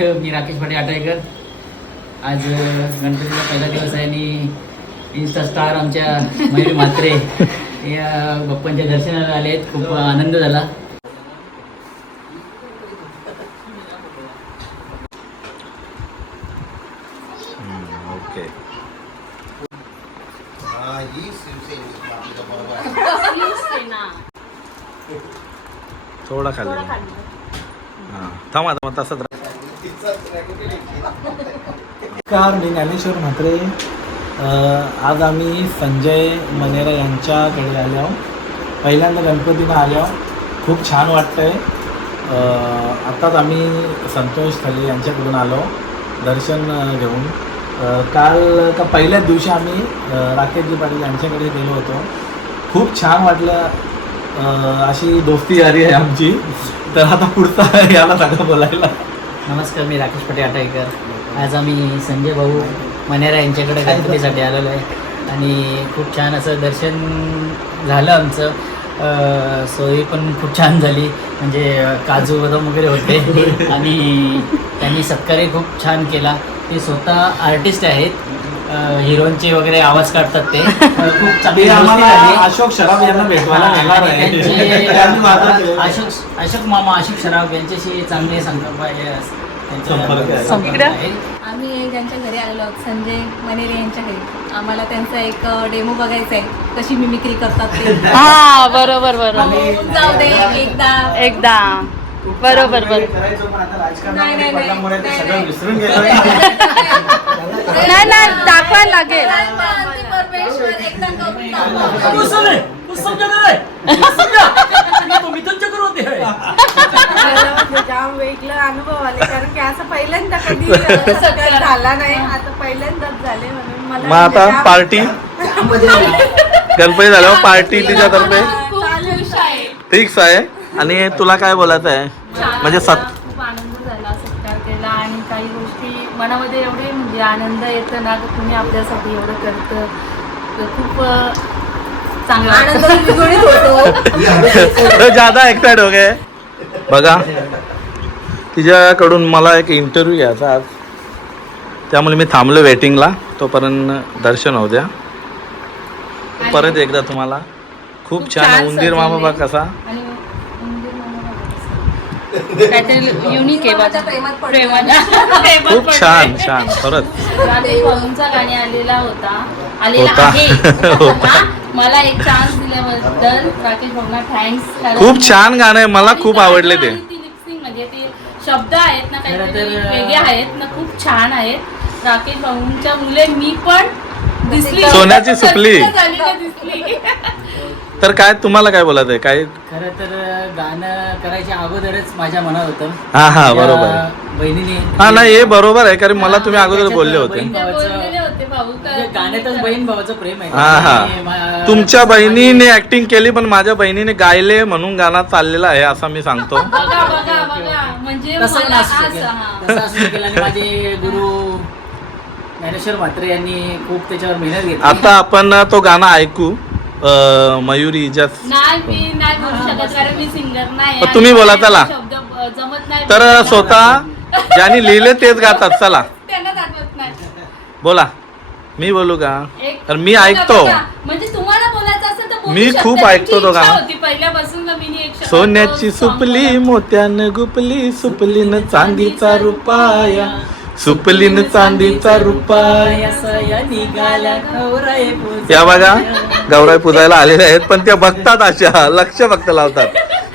मी राकेश पाटील आटायकर आज गणपतीचा पहिला दिवस आहे आणि इन्स्टा स्टार आमच्या मयुरी म्हात्रे या बाप्पांच्या दर्शनाला आले आहेत. खूप आनंद झाला. ओके. थोडा खाली. हां थांबा थांबा तसंच नमस्कार मी ज्ञानेश्वर म्हात्रे. आज आम्ही संजय मनेरा यांच्याकडे आलो पहिल्यांदा गणपतीनं आलो खूप छान वाटतंय. आत्ताच आम्ही संतोष थले यांच्याकडून आलो दर्शन घेऊन. काल का पहिल्याच दिवशी आम्ही राकेशजी पाटील यांच्याकडे गेलो होतो. खूप छान वाटलं अशी दोस्ती यारी आहे आमची. तर आता पुढचा याला सगळं बोलायला. नमस्कार मी राकेश पाटील आटाईकर आज आम्ही संजय भाऊ मनेरा यांच्याकडे गणपतीसाठी आलेलो आहे. आणि खूप छान असं दर्शन झालं आमचं. सोयी पण खूप छान झाली. म्हणजे काजू बदाम वगैरे होते. आणि त्यांनी सत्कारही खूप छान केला. ते स्वतः आर्टिस्ट आहेत. अं, हिरोंचे वगैरे आवाज काढतात ते. खूप चांगली. अशोक शराब यांना भेटवायला अशोक अशोक मामा अशोक शराब यांच्याशी चांगले संकल्प संपर्क आहे. आम्ही त्यांच्या घरी आलेलो आहोत संजय मनेरे यांच्या घरी. आम्हाला त्यांचा एक डेमो बघायचा आहे कशी मिमिक्री करतात ते. हा बरोबर बरोबर. जाऊ दे एकदा. एकदा. बरोबर बरोबर. करायचो पण आता नाही, नाही, नाही, सगळं नाही. विसरून गेलो. नाही नाही. दाखवायला लागेल. परमेश्वर एकदा करून दाखवा. जाम वेगळं अनुभव आले कारण की असं पहिल्यांदा कधी सगळं झाला नाही. आता पहिल्यांदाच झाले म्हणून मला मग आता पार्टी? गणपती झाल्यावर पार्टी तिच्यातर्फे खूप खुश आहे. फिक्स आहे आणि तुला काय बोलायचं आहे? म्हणजे सत खूप आनंद झाला सत्कार केला आणि काही गोष्टी मनामध्ये एवढे म्हणजे आनंद येतो ना की तुम्ही आपल्यासाठी एवढं करतं. तर खूप अं, चांगलं. ज्यादा एक्साइट हो गए. बघा तिच्याकडून मला एक इंटरव्ह्यू घ्यायचा आज. त्यामुळे मी थांबलो वेटिंगला तोपर्यंत दर्शन होऊ द्या. परत एकदा तुम्हाला खूप छान उंदीर मामा बा कसा. काहीतरी युनिक आहे खूप. छान छान. खरंच. राकेश भाऊंचा गाणी आलेला होता. आलेला होता. आहे. होता. हा, मला एक चान्स दिल्याबद्दल राकेश भाऊंना थँक्स खूप छान गाणं आहे. मला खूप आवडले ते. म्हणजे ते शब्द आहेत ना खरं काहीतरी तर- वेगळे आहेत ना खूप छान आहेत. राकेश भाऊंच्या मुले मी पण दिसली. सोन्याची सुपली. झाली दिसली. तर काय तुम्हाला काय बोलायचं आहे? काय? खरं तर गाणं करायच्या अगोदरच माझ्या मनात होतं. हा हा बरोबर. बहिणीने हा नाही हे बरोबर आहे कारण मला तुम्ही अगोदर बोलले होते. बहीण ते भावाचं- बोललेले होते भाऊ म्हणजे का गाण्यातच बहीण भावाचं प्रेम आहे. हा आणि हा मा- तुमच्या बहिणीने ऍक्टिंग केली पण माझ्या बहिणीने गायले म्हणून गाणं चाललेलं आहे असं मी सांगतो. बघा बघा बघा. म्हणजे तसं पण मला असू असं शकेल. हा. तसं असू शकेल आणि माझे गुरु ज्ञानेश्वर म्हात्रे यांनी खूप त्याच्यावर मेहनत घेतली. आता आपण तो गाणं ऐकू. अं, मयुरी हिच्याच नाही मी नाही बोलू शकत कारण मी सिंगर नाही पण तुम्ही बोला चला. शब्द अ, जमत नाही तर. स्वतः ज्यांनी लिहिले तेच गातात चला त्यांना आठवत नाही बोला मी बोलू का एक- तर मी ऐकतो. म्हणजे तुम्हाला बोलायचं असेल तर बोलू मी शकता. खूप तुमची ऐकतो तो इच्छा गाणं. होती पहिल्यापासून का मी एक शब्द सोन्याची song सुपली. मोत्यानं गुपली सुपलीन चांदीचा रुपाया सुपलीन चांदीचा रुपाया. सया निघाल्या गौराई पूजा. या बघा गौराई पूजायला आलेले आहेत पण त्या बघतात अशा लक्ष फक्त लावतात.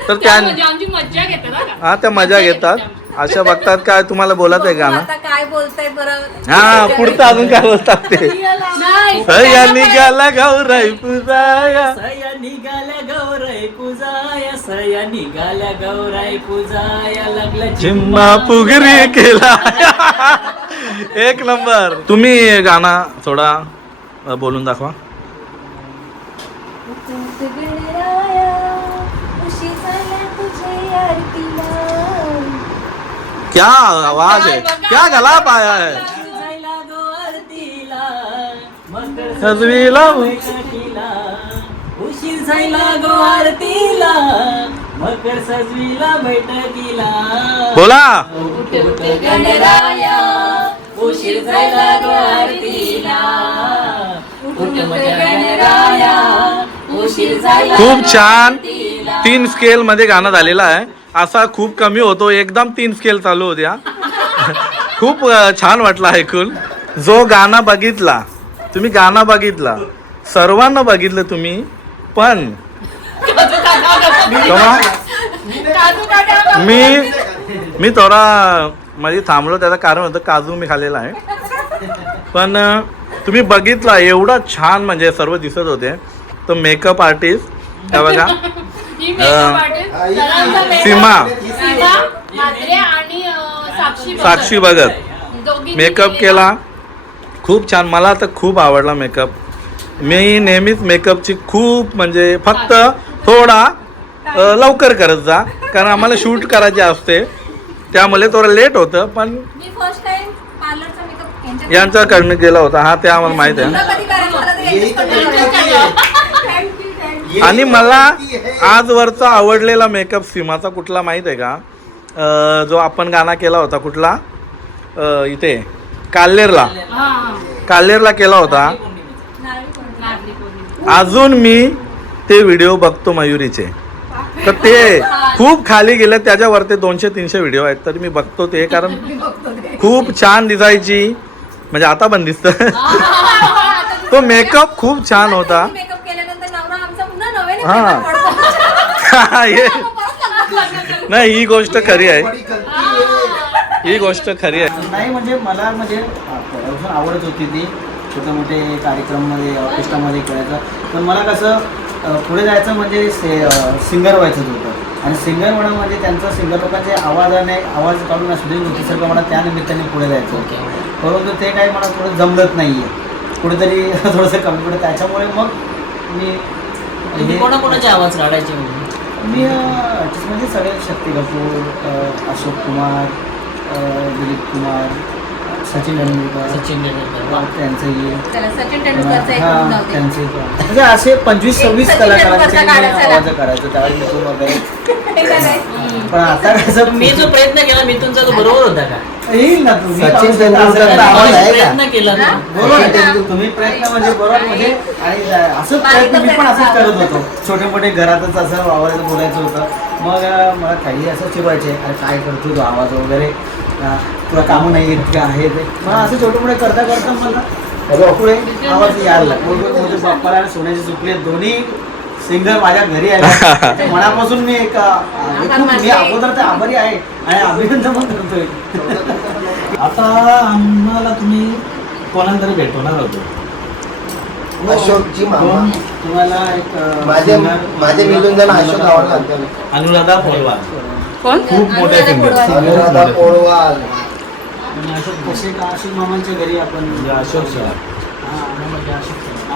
तर त्या त्या आमची मज्जा घेतात हा का? हा त्या मजा घेतात. अशा बघतात काय तुम्हाला बोलत आहे गाणं आता काय बोलताय बरं. हा पुढचं अजून काय बोलतात ते? सया निघाला गौराई पूजाया सया निघाल्या गौराई पूजाया सया निघाल्या गौराई पूजाया लागल्या जिम्मा पुगरी केला. एक नंबर. तुम्ही गाणं थोडा बोलून दाखवा. क्या आवाज है क्या गला पाया है? सजवीला उशीर झाला गो आरतीला मकर सजविला बैठकीला. बोला. उठ उठ गणराया उशीर झाला ग आरतीला. उठ माझ्या गणराया उशीर झाला खूप छान. तीन स्केल मध्ये गाणं झालेलं आहे. असा खूप कमी होतो. एकदम तीन स्केल चालू होत्या. खूप छान वाटलं ऐकून. जो गाणं बघितला तुम्ही गाणं बघितला. सर्वांना बघितलं तुम्ही पण तेव्हा मी मी थोडा मध्ये थांबलो त्याचं कारण होतं काजू मी खाल्लेला आहे. पण तुम्ही बघितला एवढा छान म्हणजे सर्व दिसत होते. तर मेकअप आर्टिस्ट त्या बघा. ही सीमा. साक्षी साक्षी भगत. मेकअप केला. खूप छान. मला तर खूप आवडला मेकअप मी नेहमीच मेकअपची खूप म्हणजे फक्त थोडा लवकर करत जा. कारण आम्हाला शूट करायचे असते. त्यामुळे थोडं लेट होतं पण मेकअप यांच्याकडनं गेला होता. हा ते आम्हाला माहीत आहे. आणि मला आजवरचा आवडलेला मेकअप सीमाचा कुठला माहीत आहे का? जो आपण गाणं केला होता कुठला? इथे. काल्लेरला? हा. काल्लेरला केला होता. अजून मी ते व्हिडिओ बघतो मयुरीचे. तर ते खूप खाली गेले त्याच्यावर ते दोनशे तीनशे व्हिडिओ आहेत. तर मी बघतो ते कारण खूप छान दिसायची. म्हणजे आता पण दिसत. तो मेकअप खूप छान होता. हा. नाही ही गोष्ट खरी आहे. ही गोष्ट खरी आहे. नाही म्हणजे मला म्हणजे अजून आवडत होती ती. छोटे मोठे कार्यक्रममध्ये ऑर्केस्ट्रामध्ये करायचं पण मला कसं पुढे जायचं म्हणजे से सिंगर व्हायचं होतं. आणि सिंगर म्हणून म्हणजे त्यांचा सिंगर लोकांचे आवाजाने आवाज काढून असू होतीसारखं मला त्या निमित्ताने पुढे जायचं. होतं परंतु ते काही मला थोडं जमलत नाही आहे कुठेतरी थोडंसं कमी पडत त्याच्यामुळे मग मी कोणाकोणाचे आवाज काढायचे मी म्हणजे सगळे शक्ती कपूर अशोक कुमार दिलीप कुमार सचिन तेंडुलकर. सचिन तेंडुलकर त्यांचंही. चला सचिन तेंडुलकरचा हा. म्हणजे असे पंचवीस सव्वीस सचिन कलाकारांचे मी. आवाज करायचो त्यावेळी मिथून वगैरे. पण आता कसं मी जो प्रयत्न केला मिथूनचा तो बरोबर होता का? येईल ना तुम्ही. सचिन तेंडुलकरचा आवाज आहे का? प्रयत्न केला ना. बरोबर आहे. तुम्ही प्रयत्न म्हणजे बरोबर म्हणजे आणि असंच प्रयत्न मी पण असंच करत होतो. छोटे मोठे घरातच असं आवाजाचं बोलायचं होतं. मग अं, मला काही असं चिवायचे अरे काय करतो तो आवाज वगैरे? तुला कामं नाही येत का? आहे ते. मग असं छोटे मोठे करता करता मला पुढे आवाज यायला लागला. बाप्पाला आणि सोन्याची चुकली दोन्ही सिंगर माझ्या घरी आले. मनापासून मी एक मी खूप- मी अगोदर तर आभारी आहे आणि अभिनंदन पण करतोय. आता आम्हाला तुम्ही कोणाला तरी भेटवणार होतो अशोकची मामा? तुम्हाला एक माझे माझे मिळून जण अशोक आवडला अनुराधा पोळवाल कोण? खूप मोठे अनुराधा सिंगर पोळवाल. अनुराधा पोळवाल आणि अशोक कसे का? अशोक मामांच्या घरी आपण अशोक सर.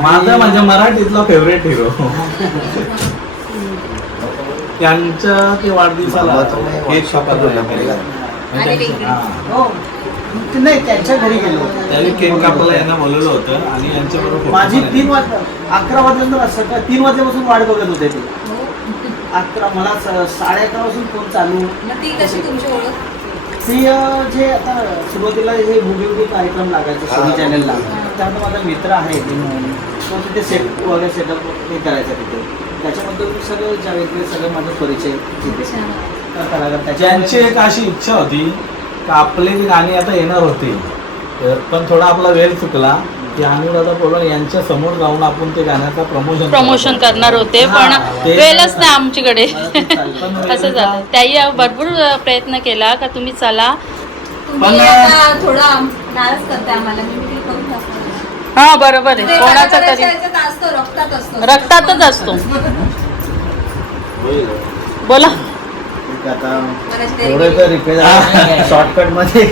माझा म्हणजे मराठीतला फेवरेट हिरो त्यांच्या ते वाढदिवसाला केक कापत होता. आणि वेगळी. हो. ते नाही त्यांच्या घरी गेलो. त्यांनी केक कापायला यांना बोलवलं होतं आणि यांच्याबरोबर माझी तीन वाजता अकरा वाजल्यानंतर सकाळ तीन वाजल्यापासून वाट बघत होते ते. हो. अकरा मला साडे अकरा पासून फोन चालू. मग ती कशी तुमची ओळख? ती अं, जे आता सुरुवातीला हे मुली उभी कार्यक्रम लागायचे सोनी चॅनलला त्यानंतर माझा मित्र आहे ते तिथे सेट वगैरे सेटअप हे करायचं तिथे. त्याच्याबद्दल सगळं जावेदचे सगळं माझा परिचय तिथे कलाकार ज्यांची त्याच्यामुळे एक अशी इच्छा होती का आपले जी गाणी आता येणार होती. तर पण थोडा आपला वेळ चुकला. पोळवळ यांच्या समोर जाऊन आपण ते गाण्याचा प्रमोशन प्रमोशन करणार होते. पण हा, वेळच नाही आमच्याकडे. असं झालं. त्याही भरपूर प्रयत्न केला का तुम्ही चला. हा बरोबर आहे. कोणाचा तरी. रक्तातच असतो. बोला. शॉर्टकट मध्ये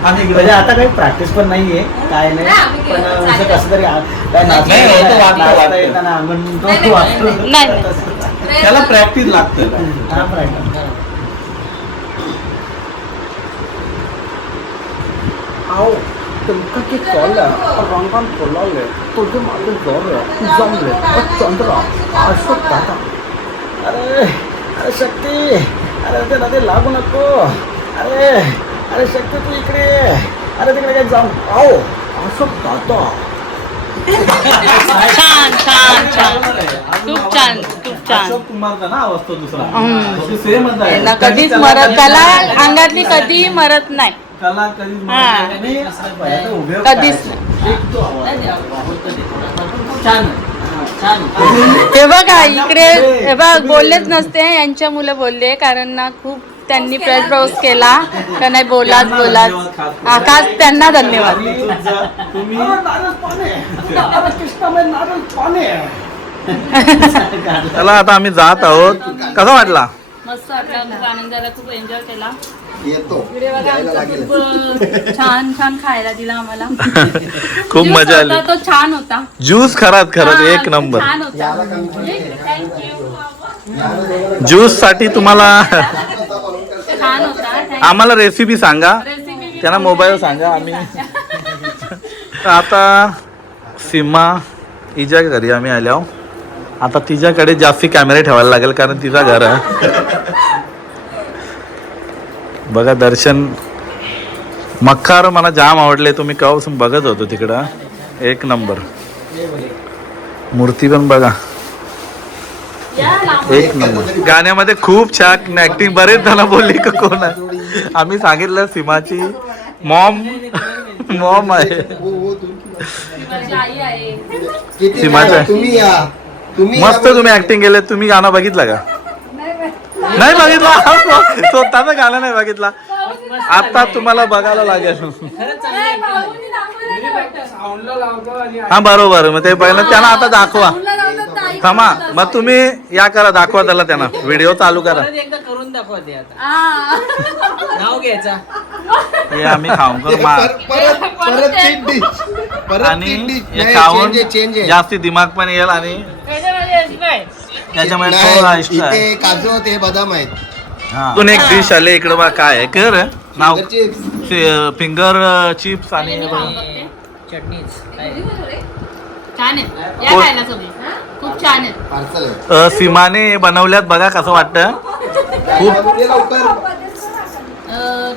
म्हणजे आता काही प्रॅक्टिस पण नाहीये काय नाही. पण केलं, असं. कसं तरी आ- काय नाचता. येताना अंगण तो वाटतो. त्याला प्रॅक्टिस लागतं. हा, practice. आओ तुमका की कॉल रंगान बोलावले तुझे माझे जोर जमले चंद्र अशोक दादा अरे अरे शक्ती अरे ते नदी लागू नको. अरे अरे शक्ती तू इकडे. अरे तिकडे काय जाऊ? आओ. असं जातो छान छान छान. खूप छान खूप छान. अशोक कुमारचा ना आवाज तो दुसरा. हम्म. सेमच आहे. त्यांना कधीच मरत त्याला अंगातली कधी मरत नाही. कधीच मरत हा. नाही. आणि आता उभे कधीच काय? एक तो आवाज. छान छान. हे बघा इकडे हे बघ बोललेच नसते यांच्या मुलं बोलले कारण ना खूप त्यांनी प्रयत्न केला. का नाही बोलाच बोलाच खास त्यांना धन्यवाद. चला आता आम्ही जात आहोत. कसा वाटला? मस्त वाटला. खूप आनंद झाला खूप एन्जॉय केला. येतो. इकडे बघा आमचं खूप अं, छान छान खायला दिला आम्हाला. खूप मजा आली. तो छान होता. ज्यूस खरात खरंच एक नंबर. छान होता. थँक्यू ज्यूससाठी तुम्हाला आम्हाला रेसिपी सांगा. त्यांना मोबाईल सांगा आम्ही. आता सीमा हिच्या घरी आम्ही आलो. आता तिच्याकडे जास्ती कॅमेरे ठेवायला लागेल कारण तिचा घर आहे. बघा दर्शन. मक्कार मला जाम आवडले. तुम्ही केव्हापासून बघत होतो तिकडं. एक नंबर. मूर्ती पण बघा. एक नंबर गाण्यामध्ये खूप छान ऍक्टिंग बरेच जण बोलली का कोण आहे? आम्ही सांगितलं सीमाची मॉम मॉम आहे. सीमाचं मस्त. तुम्ही ऍक्टिंग केलं. तुम्ही गाणं बघितलं का? नाही बघितलं. स्व- स्वतःचं गाणं नाही बघितला. आता तुम्हाला बघायला लागेल. हा बरोबर. मग ते पहिलं त्यांना आता दाखवा. थांबा मग तुम्ही या करा दाखवा त्याला त्यांना. व्हिडिओ चालू करा. परत एकदा करून दाखवा ते आता. नाव घ्यायचा. हे आम्ही खाऊन करू ते मा पर- परत परत चेंज डिश परत आणि चेंज डिश हे खाऊन चेंज आहे चेंज आहे. जास्ती दिमाग पण येईल आणि त्याच्यामुळे थोडा नाही, extra आहे. इथे काजू ते बदाम आहेत. अजून एक डिश आले इकडे बा काय आहे? कर. नाव Finger chips. फिंगर चिप्स आणि चटणीच. छान या खायला खूप छान आहे. पार्सल आहे. अ, सीमाने बनवल्यात बघा कसं वाटतं. खूप ते लवकर. अं,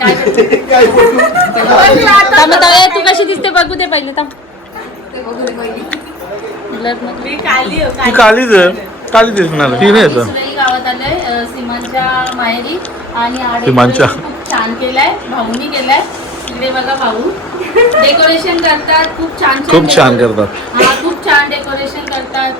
काय करते? काय बोलू? थांब, थांब, ए, तू कशी दिसते बघू दे पहिले थांब. ती कालीच आहे. काली दिसणार ती नाही येतं. सुरई गावात आलोय अं, सीमांच्या माहेरी. आणि हा सीमांच्या. खूप छान केलाय भाऊनी केलाय. बघा भाऊ. डेकोरेशन करतात खूप छान खूप छान करतात. हा खूप छान डेकोरेशन करतात.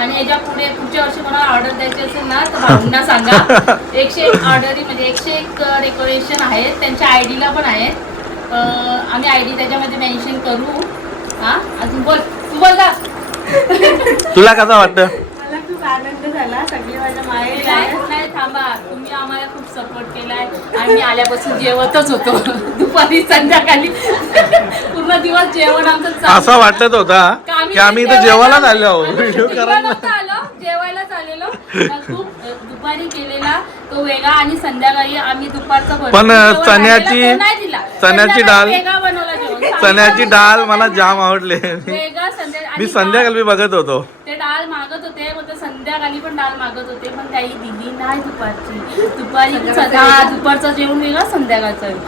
आणि याच्यापुढे पुढच्या वर्षी कोणाला ऑर्डर द्यायची असेल ना तर भाऊंना सांगा. एकशे एक ऑर्डरी म्हणजे एकशे एक डेकोरेशन आहेत. त्यांच्या आय डीला पण आहेत. आम्ही आय डी त्याच्यामध्ये मेन्शन करू. हा अजून बोल. तू बोल का तुला कसं वाटतं? मला खूप आनंद झाला. सगळे माझ्या थांबा. तुम्ही आम्हाला खूप सपोर्ट केलाय. आणि मी आल्यापासून जेवतच होतो. दुपारी संध्याकाळी. पूर्ण दिवस जेवण आमचं असं वाटत होता की आम्ही इथे जेवायलाच आलो? आहोत. आम्ही व्हिडिओ जेवायला करायला आलो. जेवायलाच आलेलो. खूप दुपारी केलेला तो वेगळा आणि संध्याकाळी आम्ही दुपारचा पण, चण्याची-. चण्याची डाळ- वेगळा बनवला. चण्याची डाळ मला जाम आवडले. मी संध्याकाळी बघत होतो. ते डाळ मागत होते मग ते संध्याकाळी पण डाळ मागत होते पण काही दिली नाही दुपारची. दुपारी दुपारचं जेवण वेगळं संध्याकाळचं.